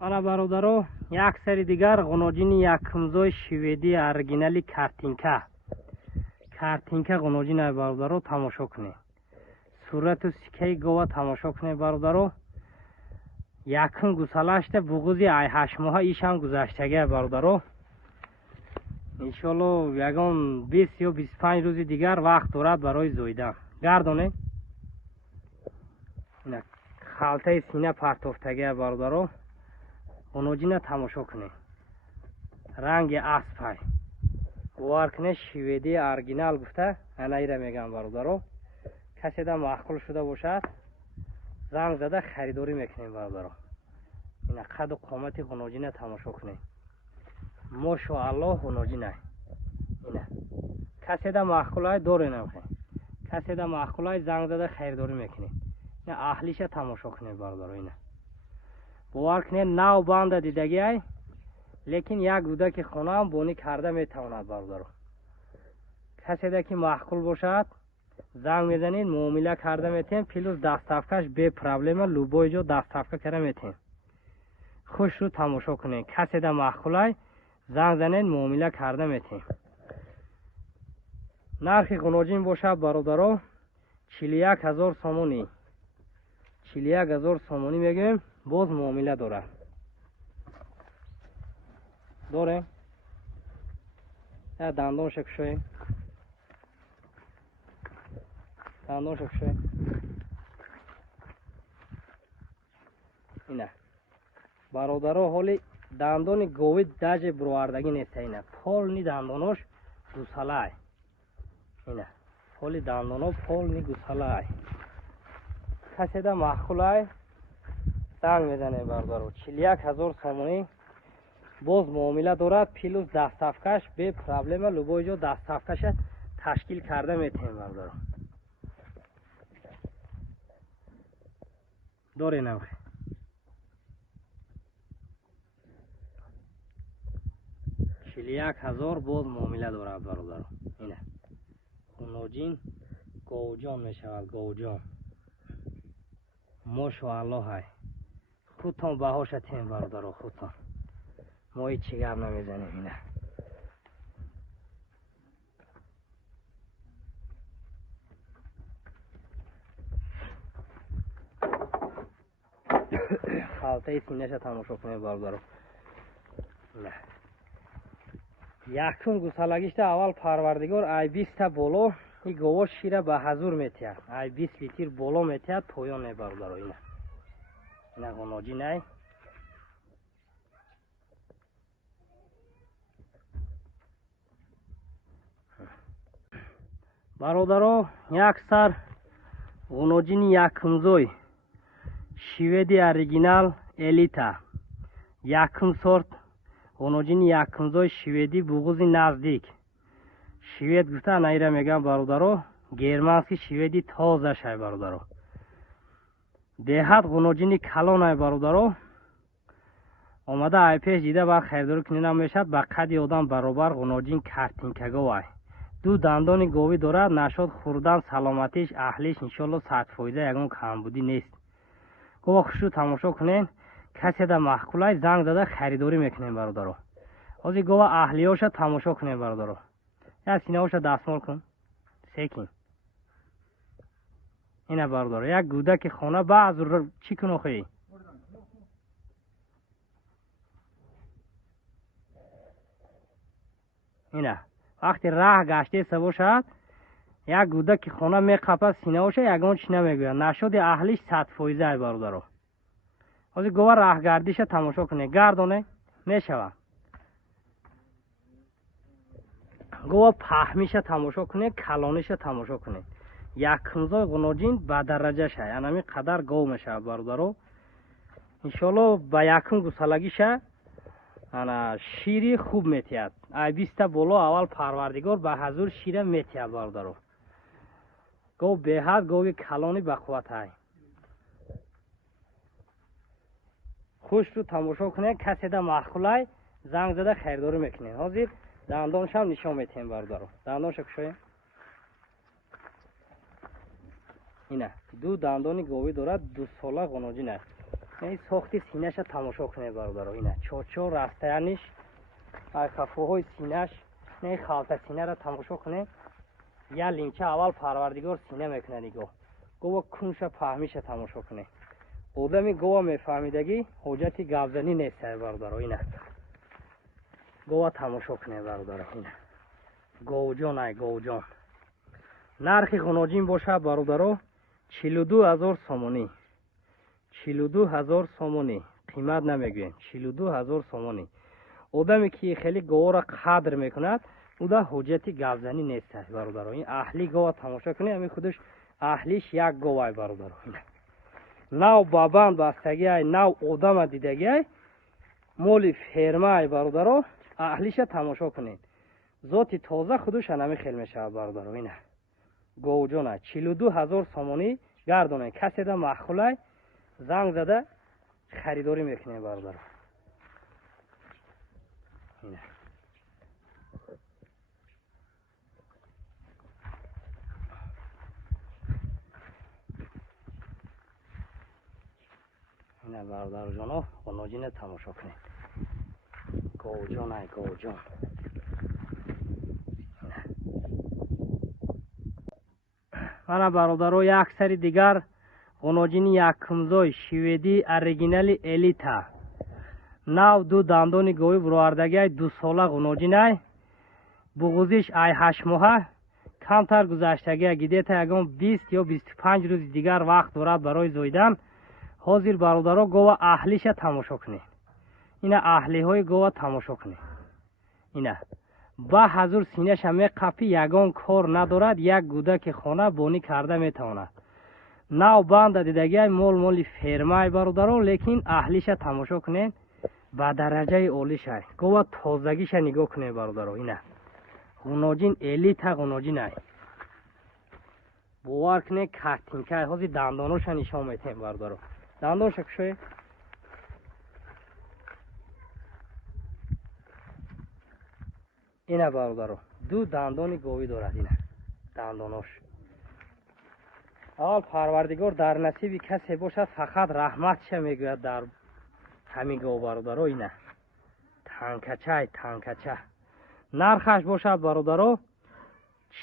ана бародаро, як сари дигар ғуноҷини якумзои шведии оригинали картинка ғуноҷина бародаро тамошо кунед. сурату сикаи гова тамошо кунед бародаро. якум гусалашта буғузи ай 8 моҳа ишам гузаштага бародаро. иншоалло ягон 20 ё 25 рӯзи дигар вақт дорад барои зоидан. гардонед. ина халтаи сина партофтага бародаро. ғуноҷина тамошо кунед. ранги аспай бовар кунед шведии оригинал гуфта анаира мегам бародаро. каседа маъқул шуда бошад занг зада харидорӣ мекунем бародаро. ина қаду қомати ғуноҷина тамошо кунед. мошоалло ғуноҷина. ина каседа маъқулай доренамхе. каседа маъқулай занг зада харидорӣ мекунед. ина аҳлиша тамошо кунед бародаро. ина бовар кунед нав банда дидагиай, лекин як гудаки хонаам бонӣ карда метавонад бародаро. каседа ки маъқул бошад занг мезанед, муомила карда метем, плюс даставкаш бе проблема любой ҷо даставка карда метем. хушрӯ тамошо кунед. каседа маъқулай занг занед, муомила карда метем. нархи ғуноҷин бошад бародаро 41000 сомонӣ. 41000 сомонӣ мегӯем. боз муомила дорад. дорем я дандонша кушоем. дандонша кушоем. ина бародаро ҳоли дандони говӣ даҷе буровардагӣ неста. ина полни дандонош гусалай. ина ҳоли дандоно полни гусалай. каседа маъқулай занг мезанем бародаро. 41000 сомонӣ. боз муомила дорад, плюс даставкаш бе проблема любой ҷо даставкаша ташкил карда метем бародаро. доренам 41000 боз муомила дорад бародаро. ина ғуноҷин говҷон мешавад. говҷон мошоалло. ҳай худтон баҳоша тем бародаро. худтон мо ҳеҷ гап намезанем. ина халтаи синаша тамошо кунед бародаро. ина якум гусалагишта аввал парвардигор ай 20 боло и гово шира ба ҳазур метиҳад. ай 20 литр боло метиҳад поён не бародаро. ина ина ғуноҷинай. бародаро як сар ғуноҷини якумзой шведи оригинал элита. якум сорт ғуноҷини якумзой шведи буғузи наздик. швед гуфта наира мегам бародаро. германски шведи тоза шай бародаро. деҳат ғуноҷини калонай бародаро. омада ай пеш дида ба хайрдорӣ кунинам мешад. ба қади одам баробар ғуноҷин картинкаговай. ду дандони говӣ дорад. нашод хурдан саломатиш аҳлиш иншоалло 100% ягон камбудӣ нест. гова хушрӯ тамошо кунед. каседа маъқулай занг зада харидорӣ мекунем бародаро. ҳозир гова аҳлиёша тамошо кунем бародаро. як синаоша дастмол кун. секин. ина бародаро як гудаки хона баъз чӣ кун охӯи. ина вақти раҳ гаштеса бошад як гудаки хона меқапад синаоша ягон чӣ намегӯяд. нашоди аҳлиш 100% ай бародаро. ҳозир гова раҳгардиша тамошо кунед. гардоне мешавад. гова паҳмиша тамошо кунед. калониша тамошо кунед. якумзой ғуноҷин ба дараҷаша янами қадар гов мешавад бародаро. иншоалло ба якум гусалагиша ана шири хуб метиҳад. ай 20 боло аввал парвардигор ба ҳазур шира метиҳад бародаро. гов беҳад гови калони бақувватай. хушрӯ тамошо кунед. каседа маъқулай занг зада хайрдорӣ мекунед. ҳозир дандоншам нишон метиҳем бародаро. дандонша кушоем. ина ду дандони говӣ дорад. 2 сола ғуноҷин аст. این ساختی سینه‌ش تماشا کنه برادر. اینا چوچو راستیانش کفوهای سینه‌ش نه خالت سینه را تماشا کنه. یا لینچه اول پروردگار سینه میکنه نگاه. گوه کنش فهمیش تماشا کنه. آدمی گوه میفهمیدگی حجتی گوزنی نیست برادر. اینا گوه تماشا کنه برادر. اینا گوجان ای گوجان. نرخ غناجین باشه برادر 42,000 سومانی. 42,000 سومانی قیمت نمیگویم. 42,000 سومانی. آدمی که خیلی گوه را قدر میکند او دا حجتی گوزنی نیست برادر. این اهلی گوه تماشا کنه. همین خودش اهلیش یک گوه برادر. نو بابان بستگی ای نو آدم دیدگی ای مولی فرما ای برادر. اهلیش تماشا کنید. ذاتی تازه خودش نمی خیل میشه برادر. اینه گوجانه 42,000 سومانی گردونه. کسی دا مخوله زنگ زده خریداری میکنه برادر. اینه اینه برادر جانو غناجین تماشا کنید. گوجان ای گوجان. من برادر یک سری دیگر غناجین یکمزای شویدی اریجینالی الیتا نو دو دندانی گوی برآوردگی 2 ساله غناجین ای بغوزش ای 8 ماهه کمتر گذشتگی گیدیت یگان 20 یا 25 روز دیگر وقت دارد برای زویدن. حاضر برادرها گوه اهلیش تماشا کنید. اینا اهلی های گوه تماشا کنید. اینا با حضور سینه‌ش هم قفی یگان کار ندارد. یک گودک خانه بانی کرده میتواند. نو بند دیدگی مول فرمای برادرها لیکن اهلیش تماشا کنید. با درجه اولیش های گوه تازگیش نگاه کنید برادرها. اینا غناجین الیتا غناجین های باور کنید کارتینکه حاضر دندانوش نشان میتیم برادرها. دندانش کشوی اینا برادرها 2 دندانی گوی دارد. اینا دنداناش اول پروردگار در نصیب کسی باشد فقط رحمتش میگوید در همین گو برادرها. اینا تنکچه نرخش باشد برادرها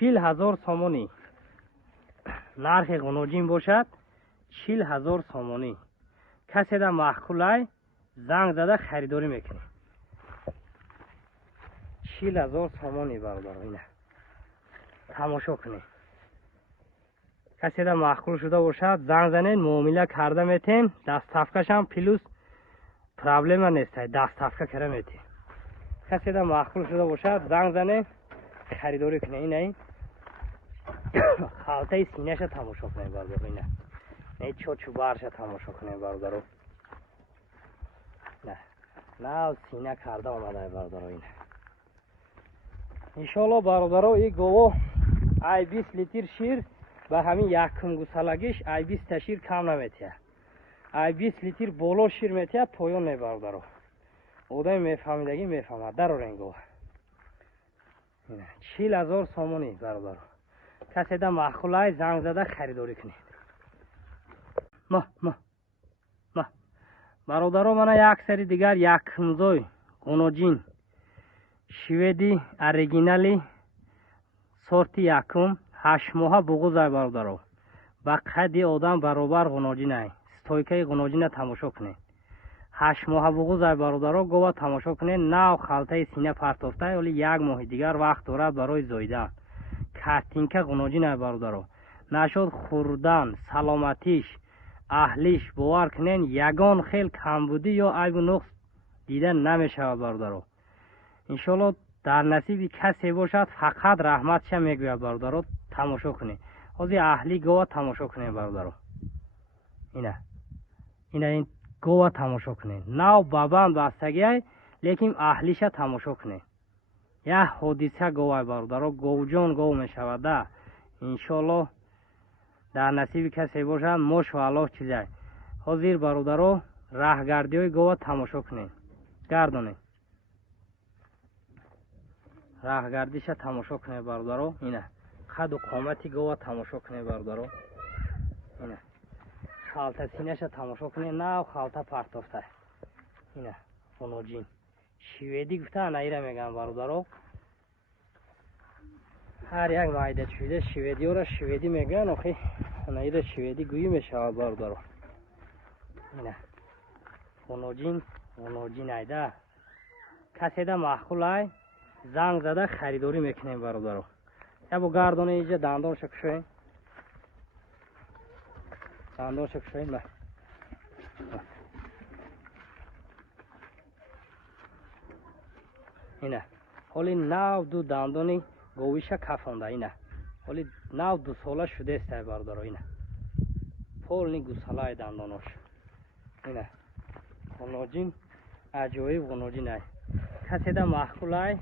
40,000 سومانی. نرخ غناجین باشد 40,000 سومانی. کسی در محکولای زنگ زده خریداری میکنه. 40,000 سومانی برادرها. اینا تماشا کنید. کسی در محکول شده باشد زنگ زنید معامله کرده میتین. دستافکش هم پلوس پرابلم نیست. دستافکه کرده میتین. کسی در محکول شده باشد زنگ زنید خریداری کنه. این خالته سینه‌ش تماشا کنه برادر. اینا نه چوچو بارش تماشا کنه برادر. نه سینه کرده آمده برادر. اینا انشالله برادر این گوه ای 20 لیتر شیر به همین یکم گوسالگیش ای 20 شیر کم نمیتیه. ای 20 لیتر بالا شیر میتیه پایان نه برادر. آدم میفهمیدگی میفهمد در این گوه. 40,000 سومانی برادر. کسی در محکولای زنگ زده خریداری کنید. برادرها من یک سری دیگر یکمزای غناجین شویدی اریجینالی سورتی یکم 8 ماهه بغوز ای برادرها. با قدی آدم برابر غناجین ای ستایکه غناجین تماشا کنید. 8 ماهه بغوز ای برادرها گوه تماشا کنید. نو خالته سینه پرتافته ولی 1 ماه دیگر وقت دارد برای زاییدن. کارتینکه غناجین ای برادرها نشد خوردن سلامتیش اهلیش باور کنین یگان خیل کمبودی یا عیب و نقص دیده نمیشه برادرها. انشالله در نصیب کسی باشد فقط رحمتش میگوید برادرها. تماشا کنید. حاضر اهلی گوه تماشا کنید برادرها. این گوه تماشا کنید. نو بابان بستگی لیکن اهلیش تماشا کنید. یه حادثه گوه برادرها گوجان گوه میشود. انشالله در نصیب کسی باشد ماش و الله چیزه. حاضر برادرها راهگردی های گوه تماشا کنید. گردانید راهگردیش تماشا کنید برادرها. اینه قد و قامتی گوه تماشا کنید برادرها. اینه халта синеша тамошо кунед. нав халта партофта. ина хунуҷин шведӣ гуфта ана ира мегӯям бародаро. ҳар як майдачӯида шведиёро шведӣ мегӯянд. охи ана ира шведӣ гӯӣ мешавад бародаро. ина хунуҷин айда каседа маъқулай занг зада харидорӣ мекунем бародаро. я бо гардоне иҷа дандонша кушоем. дандонша кушоем. ина ҳоли нав ду дандони говиша кафонда. ина ҳоли нав дусола шудестай бародаро. ина полни гусалаи дандонош. ина хунуҷин аҷоиб хунуҷинай каседа маъқулай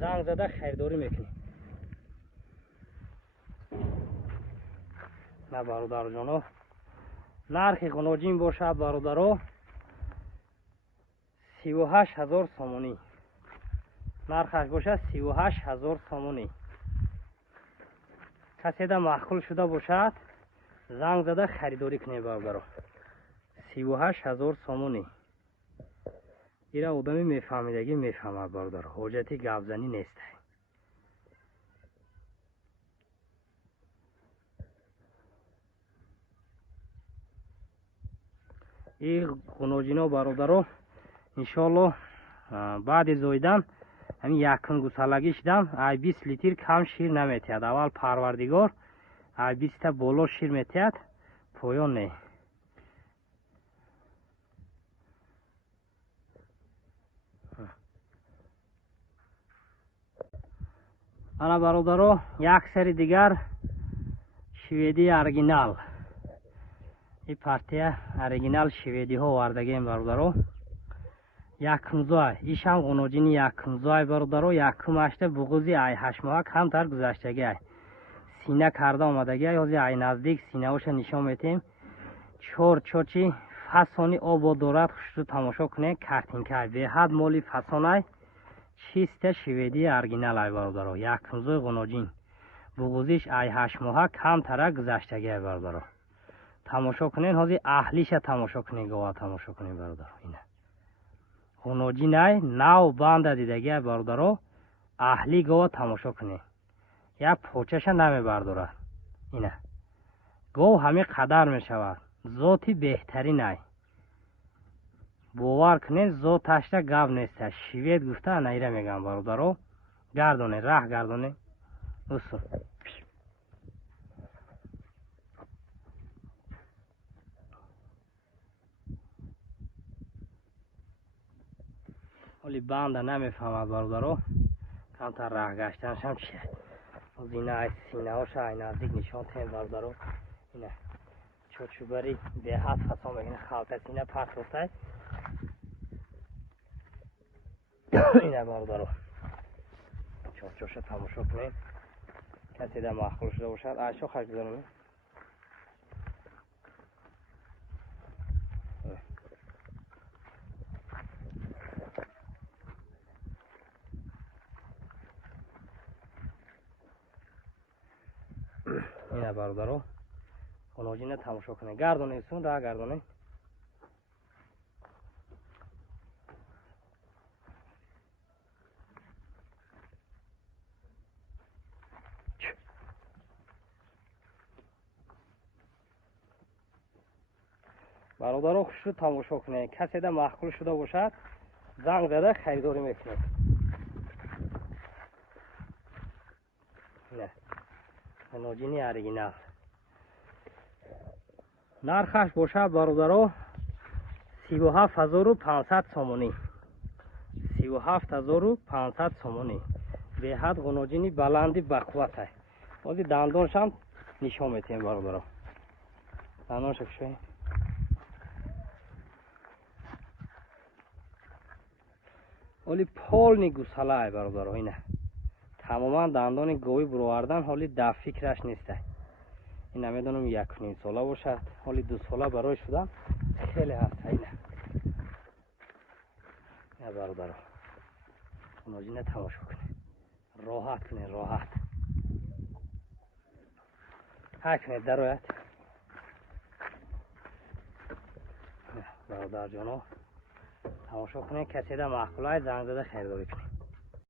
занг зада харидорӣ мекунем. на бародарҷоно нархи хунуҷин бошад бародаро 38000 сомонӣ. нархаш бошад 38000 сомонӣ. каседа маъқул шуда бошад занг зада харидорӣ кунем бародаро. 38000 сомонӣ. ира одами мефаҳмидагӣ мефаҳмад бародаро. ҳоҷати гапзанӣ нест. ин хунуҷино бародаро иншоалло баъди зоидан ҳамин якум гусалагӣ шидам ай 20 литр кам шир наметиҳад. аввал парвардигор ай 20 боло шир метиҳад, поён не. ана бародаро як сари дигар шведӣ оригинал. ин партия оригинал шведиҳо вардагем бародаро. якумзой ишам хунуҷини якумзой бародаро. якумашта буғузи ай 8 моҳа камтар гузаштагиай. сина карда омадагиай. ҳозир ай наздик синаоша нишон метем. 4 чочи фасони обо дорад. хушрӯ тамошо кунед. картинкай беҳад моли фасонай. чиста шведӣ оригинал ай бародаро. якумзой хунуҷин буғузиш ай 8 моҳа камтара гузаштагиай бародаро. тамошо кунед. ҳозир аҳлиша тамошо кунед. гова тамошо кунед бародаро. ина хунуҷинай нав банда дидагиай бародаро. аҳли гова тамошо кунед. як почаша намебардорад. ина гов ҳами қадар мешавад. зоти беҳтаринай. бовар кунед зоташда гап неста. швед гуфта ана ира мегӯям бародаро. гардоне раҳ гардоне. усун ҳоли банда намефаҳмад бародаро. камтар раҳ гаштанашам чия. ина ай синаоша ай наздик нишон тем бародаро. ина чочубари беҳад фасон мекунад. халта сина партофтай. ина бародаро чочоша тамошо кунед. каседа маъқул шуда бошад айшо хаш гузаронед. ина бародаро хунуҷина тамошо кунед. гардоне сун раҳ гардоне. бародаро хушрӯ тамошо кунед. каседа маъқул шуда бошад занг зада харидорӣ мекунед. хунуҷини оригинал. нархаш бошад бародаро 37500 сомонӣ. 37500 сомонӣ. беҳад хунуҷини баланди бақувватай. ҳозир дандоншам нишон метем бародаро. дандонша кушоем. ҳоли полни гусалаай бародаро. ина тамоман дандони говӣ буровардан ҳоли да фикраш нестай. ина медонам 1.5 сола бошад. ҳоли 2 сола барои шудам хеле ҳаста. ина бародаро хунуҷина тамошо кунед. роҳат кунед. роҳат ҳай кунед дарояд. برادر جانو تماشا کنید. کسی در محقوله زنگ زده خیرداری کنید.